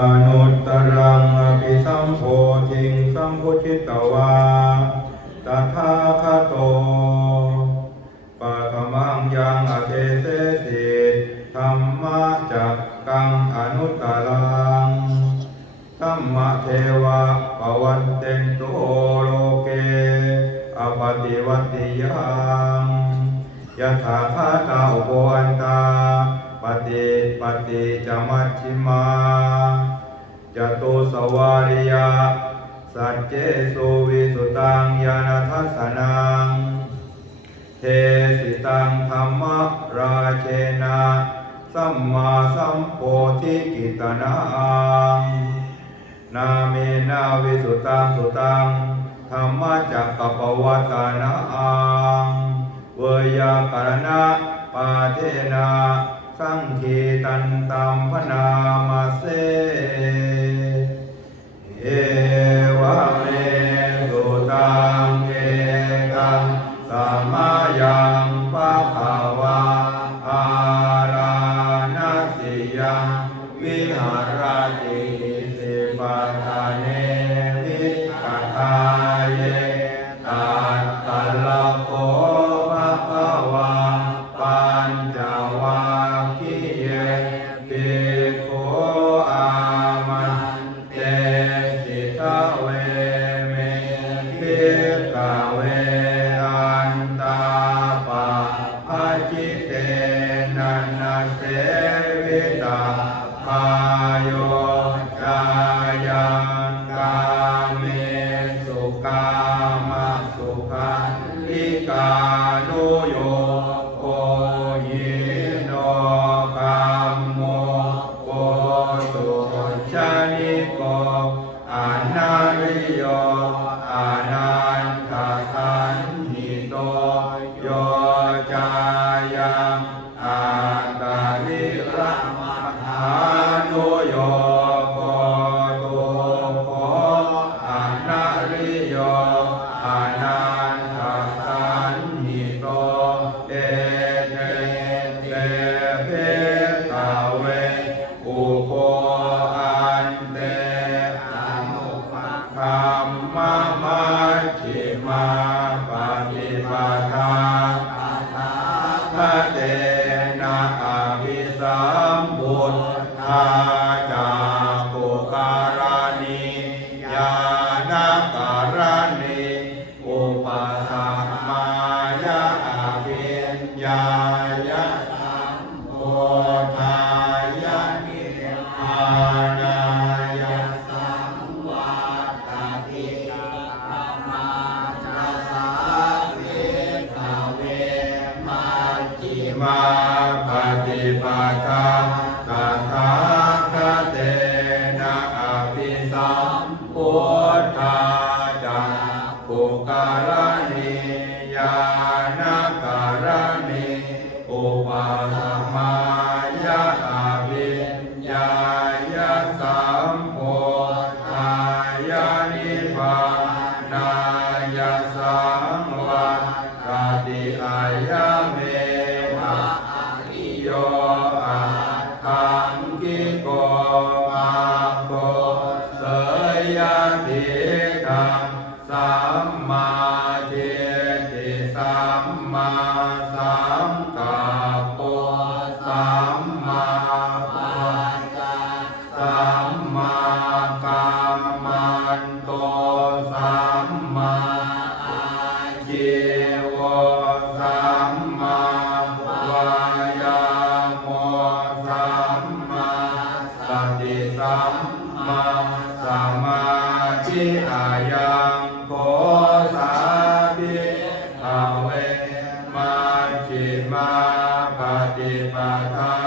อนุตตรังอภิสัมโพธิงสัมพุชิตวาตถาคโตปะกมังยังอเทเสติธรรมะจักกังอนุตตรังธรรมะเทวะปวันเตนโตโลเกอปฏิวัติยังยะถาคาตาอุปันตาปฏิปฏิจมัชชิม เจสุวิสุตังยานัทัสนัง เทสิตังธรรมราเชนะสัมมาสัมโพธิกิตนัง นาเมนาวิสุตังสุตังธรรมจักกปวัตานา จิมาปฏิปทา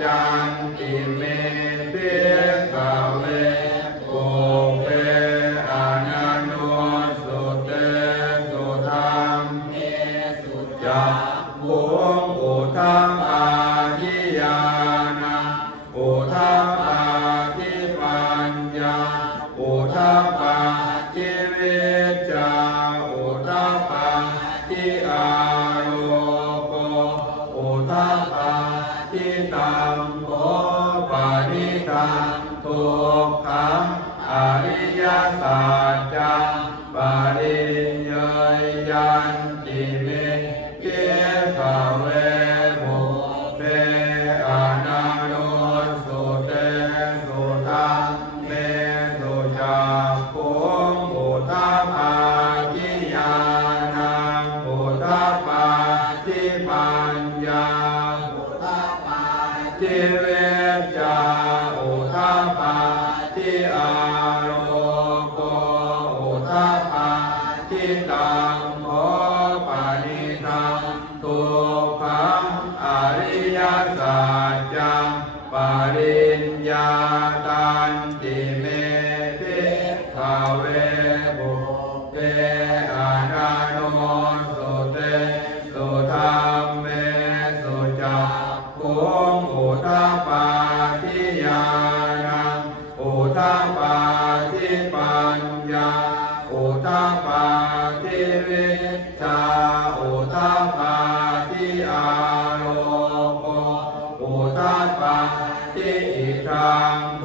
จจั ธังโท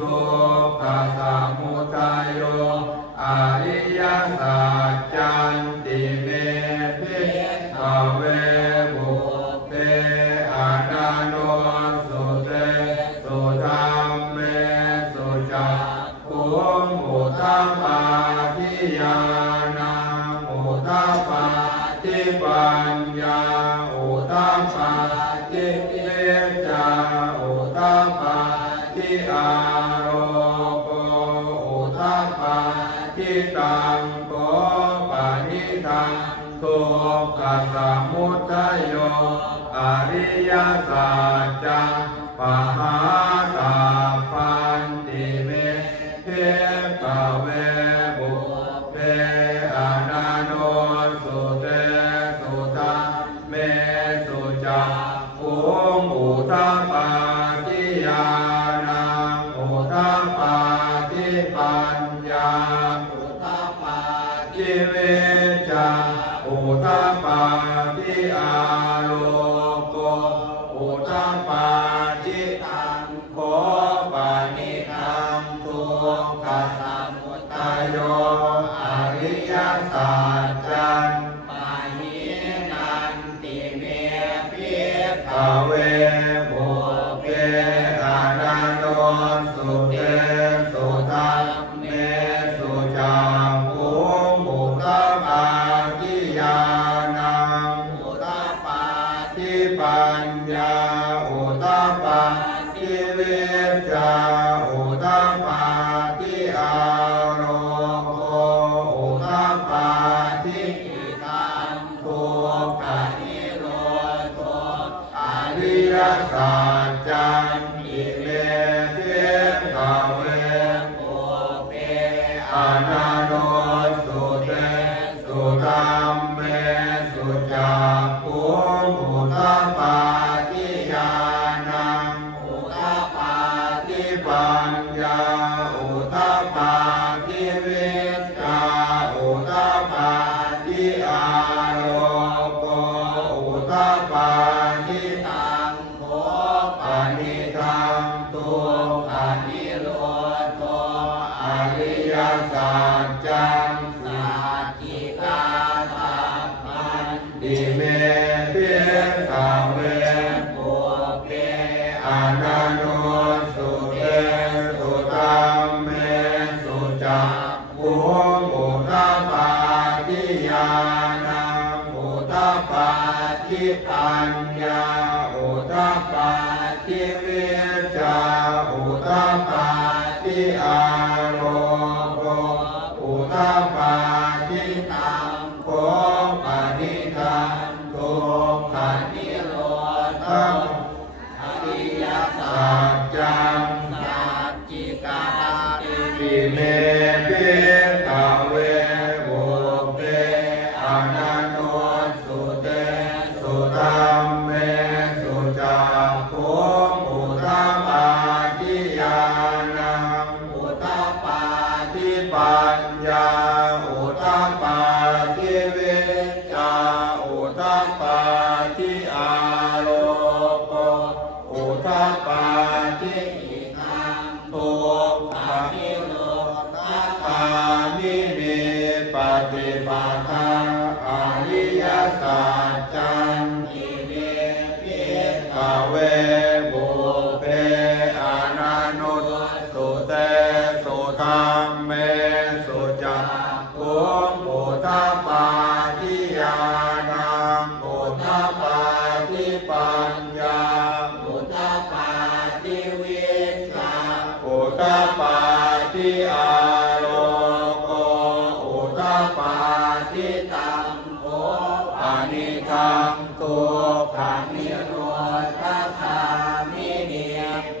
สัมมุทโยอริยสัจจะปะหา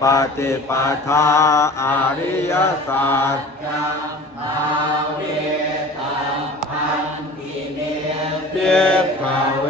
ปฏิปทาอริยสัจมาเวตัพันธิเนเจกเว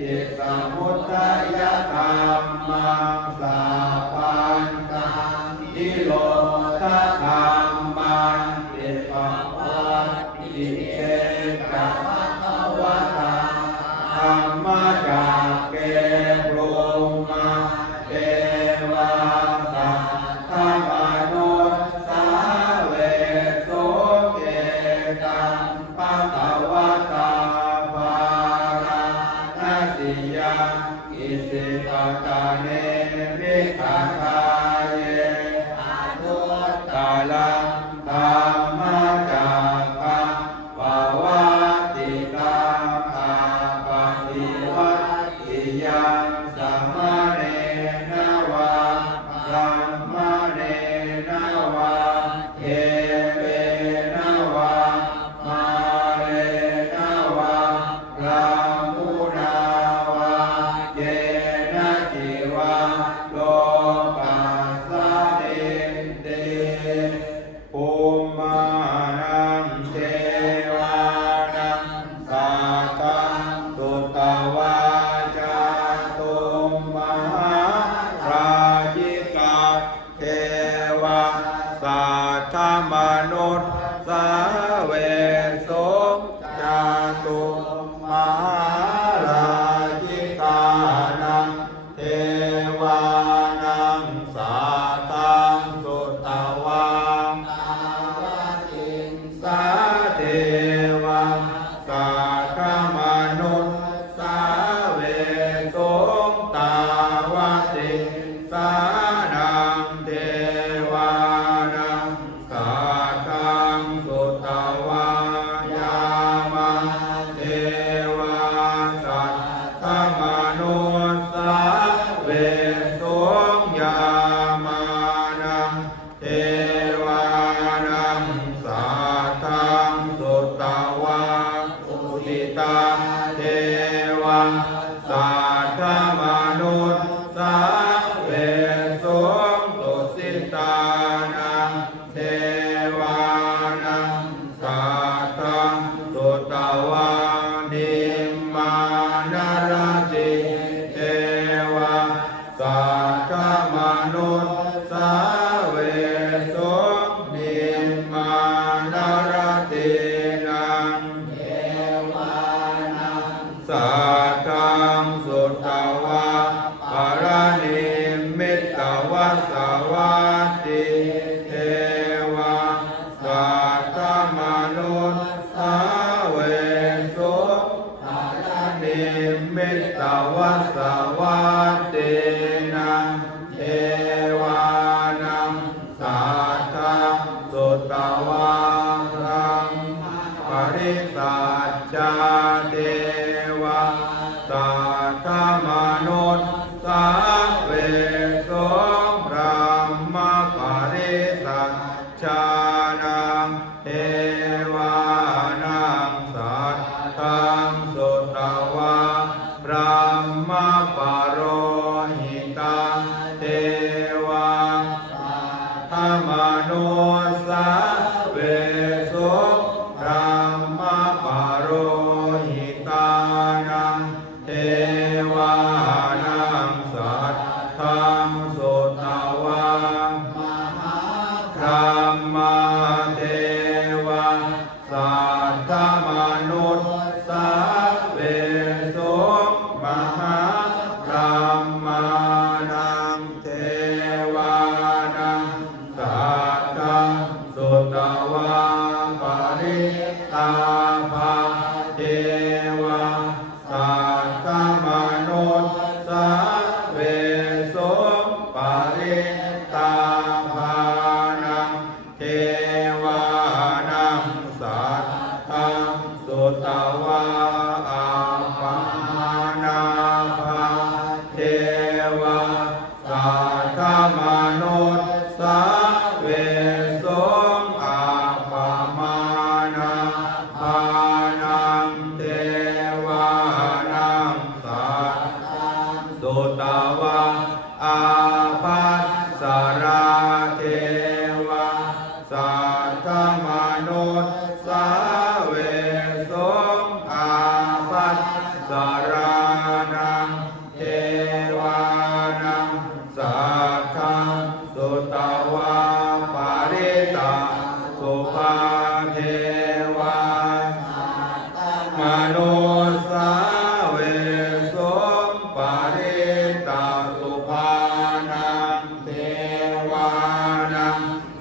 จิตสมุทัยธรรมังสา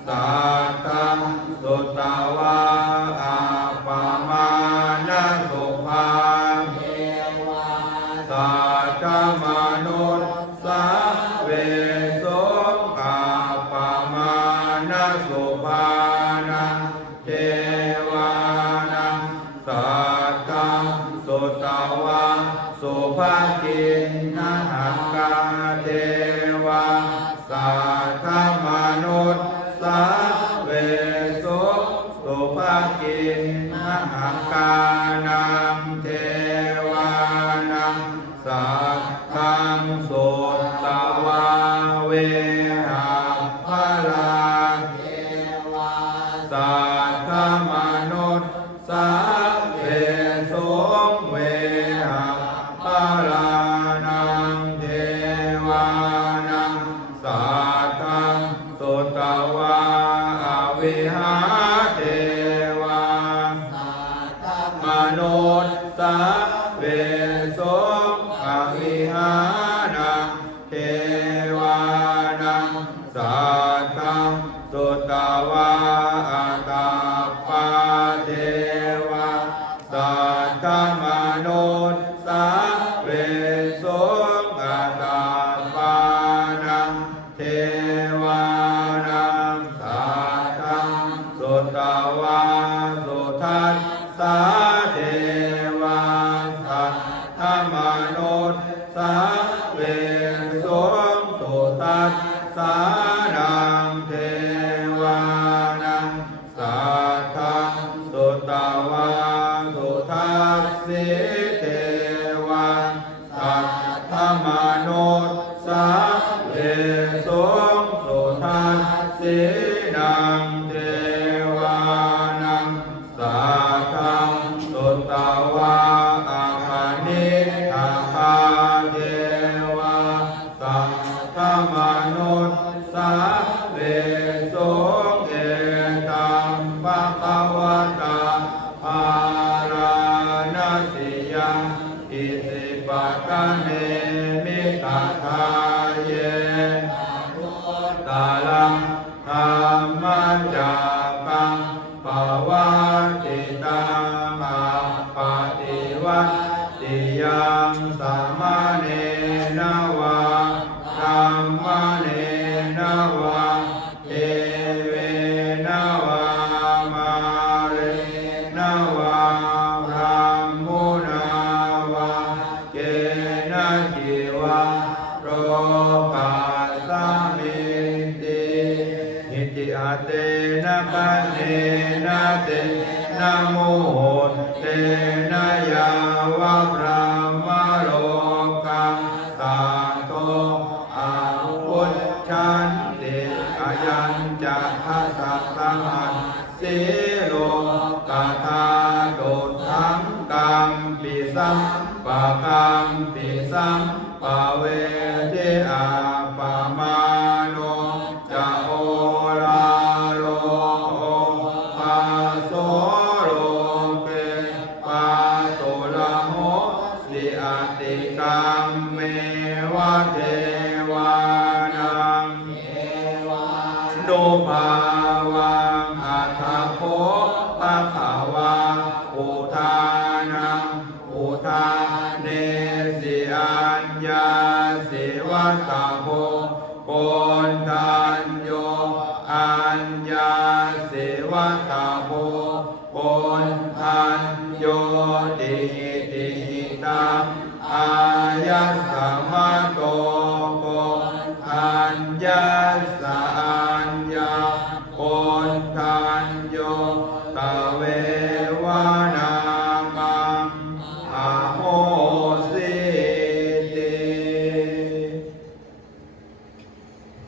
ง